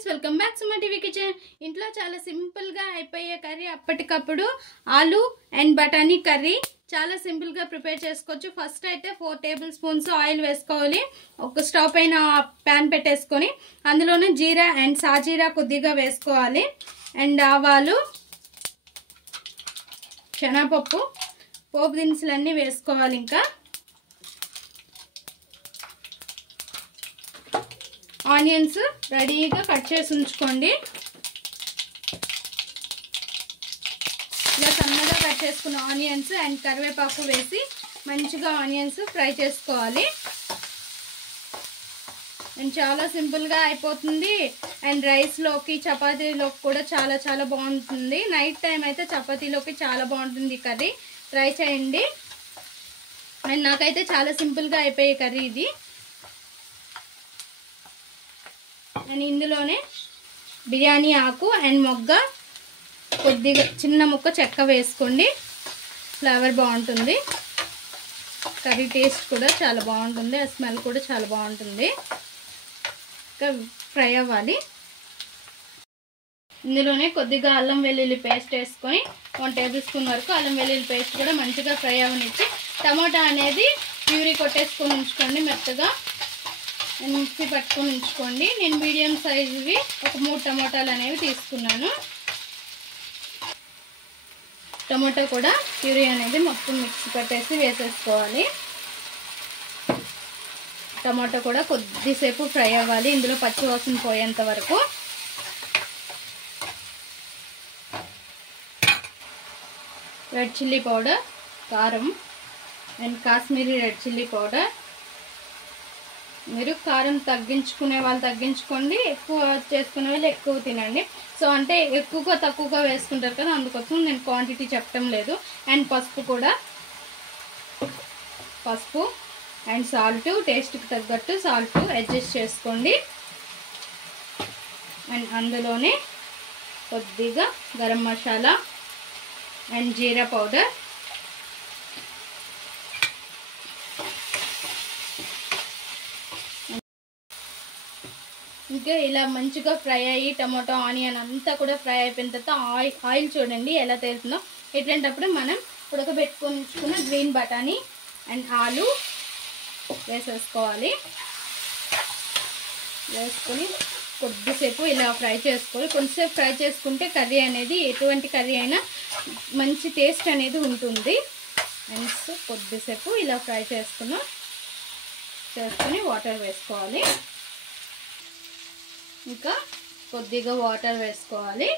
Friends, welcome back to my TV kitchen. ఇంట్లో చాలా simple గా అయిపోయే కర్రీ, అప్పటికప్పుడు ఆలు అండ్ బఠానీ కర్రీ చాలా సింపుల్ గా ప్రిపేర్ చేసుకోవచ్చు. ఫస్ట్ అయితే 4 టేబుల్ స్పూన్స్ ఆయిల్ వేసుకోవాలి. ఒక స్టవ్ పైన ప్యాన్ పెట్టేసుకొని అందులోనే జీరా అండ్ సాజీరా కొద్దిగా వేసుకోవాలి. అండ్ ఆవాలు, శనగపప్పు, పోపు దినుసులన్నీ వేసుకోవాలి. ఇంకా ఆనియన్స్ రెడీగా కట్ చేసి ఉంచుకోండి. ఇలా సన్నగా కట్ చేసుకున్న ఆనియన్స్ అండ్ కరివేపాకు వేసి మంచిగా ఆనియన్స్ ఫ్రై చేసుకోవాలి. అండ్ చాలా సింపుల్గా అయిపోతుంది. అండ్ రైస్లోకి, చపాతీలోకి కూడా చాలా చాలా బాగుంటుంది. నైట్ టైం అయితే చపాతీలోకి చాలా బాగుంటుంది కర్రీ. ట్రై చేయండి. అండ్ నాకైతే చాలా సింపుల్గా అయిపోయే కర్రీ ఇది. అండ్ ఇందులోనే బిర్యానీ ఆకు అండ్ మొగ్గ, కొద్దిగా చిన్న ముక్క చెక్క వేసుకోండి. ఫ్లేవర్ బాగుంటుంది. కర్రీ టేస్ట్ కూడా చాలా బాగుంటుంది. ఆ స్మెల్ కూడా చాలా బాగుంటుంది. ఇంకా ఫ్రై అవ్వాలి. ఇందులోనే కొద్దిగా అల్లం వెల్లుల్లి పేస్ట్ వేసుకొని 1 టేబుల్ స్పూన్ వరకు అల్లం వెల్లుల్లి పేస్ట్ కూడా మంచిగా ఫ్రై అవ్వనిచ్చి టమాటా అనేది ప్యూరీ కొట్టేసుకొని ఉంచుకోండి. మెత్తగా మిక్సీ పట్టుకొని ఉంచుకోండి. నేను మీడియం సైజువి ఒక 3 టమాటాలు అనేవి తీసుకున్నాను. టమాటా కూడా ప్యూరీ అనేది మొత్తం మిక్సీ పట్టేసి వేసేసుకోవాలి. టమాటా కూడా కొద్దిసేపు ఫ్రై అవ్వాలి, ఇందులో పచ్చి వాసన పోయేంత వరకు. రెడ్ చిల్లీ పౌడర్, కారం and Kashmiri red chilli powder. మీరు కారం తగ్గించుకునే వాళ్ళు తగ్గించుకోండి, ఎక్కువ చేసుకునే వాళ్ళు ఎక్కువ తినండి. సో అంటే ఎక్కువగా తక్కువగా వేసుకుంటారు కదా, అందుకోసం నేను క్వాంటిటీ చెప్పడం లేదు. అండ్ పసుపు కూడా, పసుపు అండ్ సాల్ట్ టేస్ట్కి తగ్గట్టు సాల్ట్ అడ్జస్ట్ చేసుకోండి. అండ్ అందులోనే కొద్దిగా garam masala and jeera powder, ఇంకా ఇలా మంచిగా ఫ్రై అయ్యి టమాటో ఆనియన్ అంతా కూడా ఫ్రై అయిపోయిన తర్వాత ఆయిల్ చూడండి ఎలా తేలుతుందో. ఇట్లాంటప్పుడు మనం ఉడకబెట్టుకొని ఉంచుకున్న గ్రీన్ బఠానీ అండ్ ఆలు వేసేసుకోవాలి. వేసుకొని కొద్దిసేపు ఇలా ఫ్రై చేసుకోవాలి. కొంచెంసేపు ఫ్రై చేసుకుంటే కర్రీ అనేది, ఎటువంటి కర్రీ అయినా మంచి టేస్ట్ అనేది ఉంటుంది. అండ్ కొద్దిసేపు ఇలా ఫ్రై చేసుకొని వాటర్ వేసుకోవాలి. ఇంకా కొద్దిగా వాటర్ వేసుకోవాలి.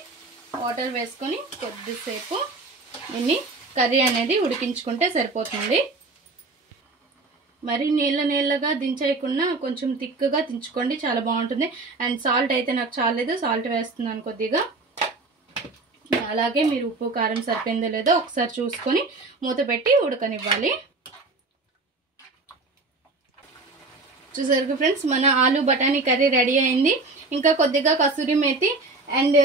వాటర్ వేసుకొని కొద్దిసేపు దీన్ని కర్రీ అనేది ఉడికించుకుంటే సరిపోతుంది. మరి నీళ్ళగా దించేయకుండా కొంచెం థిక్గా దించుకోండి, చాలా బాగుంటుంది. అండ్ సాల్ట్ అయితే నాకు చాలేదు, సాల్ట్ వేస్తున్నాను కొద్దిగా. అలాగే మీరు ఉప్పు కారం సరిపోయిందో లేదో ఒకసారి చూసుకొని మూత పెట్టి ఉడకనివ్వాలి. చూసారు ఫ్రెండ్స్, మన ఆలు బఠానీ కర్రీ రెడీ అయింది. ఇంకా కొద్దిగా కసూరి మేతి అండ్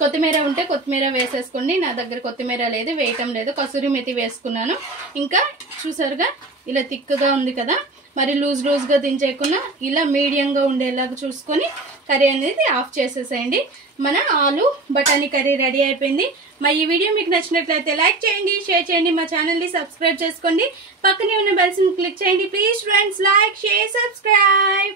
కొత్తిమీర ఉంటే కొత్తిమీర వేసేసుకోండి. నా దగ్గర కొత్తిమీర లేదు, వేయటం లేదు. కసూరి మేతి వేసుకున్నాను. ఇంకా చూసారుగా ఇలా థిక్గా ఉంది కదా, మరి లూజ్గా దించేయకుండా ఇలా మీడియంగా ఉండేలాగా చూసుకొని కర్రీ అనేది ఆఫ్ చేసేసేయండి. మన ఆలు బఠానీ కర్రీ రెడీ అయిపోయింది. మరి ఈ వీడియో మీకు నచ్చినట్లయితే లైక్ చేయండి, షేర్ చేయండి, మా ఛానల్ని సబ్స్క్రైబ్ చేసుకోండి. పక్కనే ఉన్న బెల్ సింబల్ క్లిక్ చేయండి. Please friends, like, share, subscribe.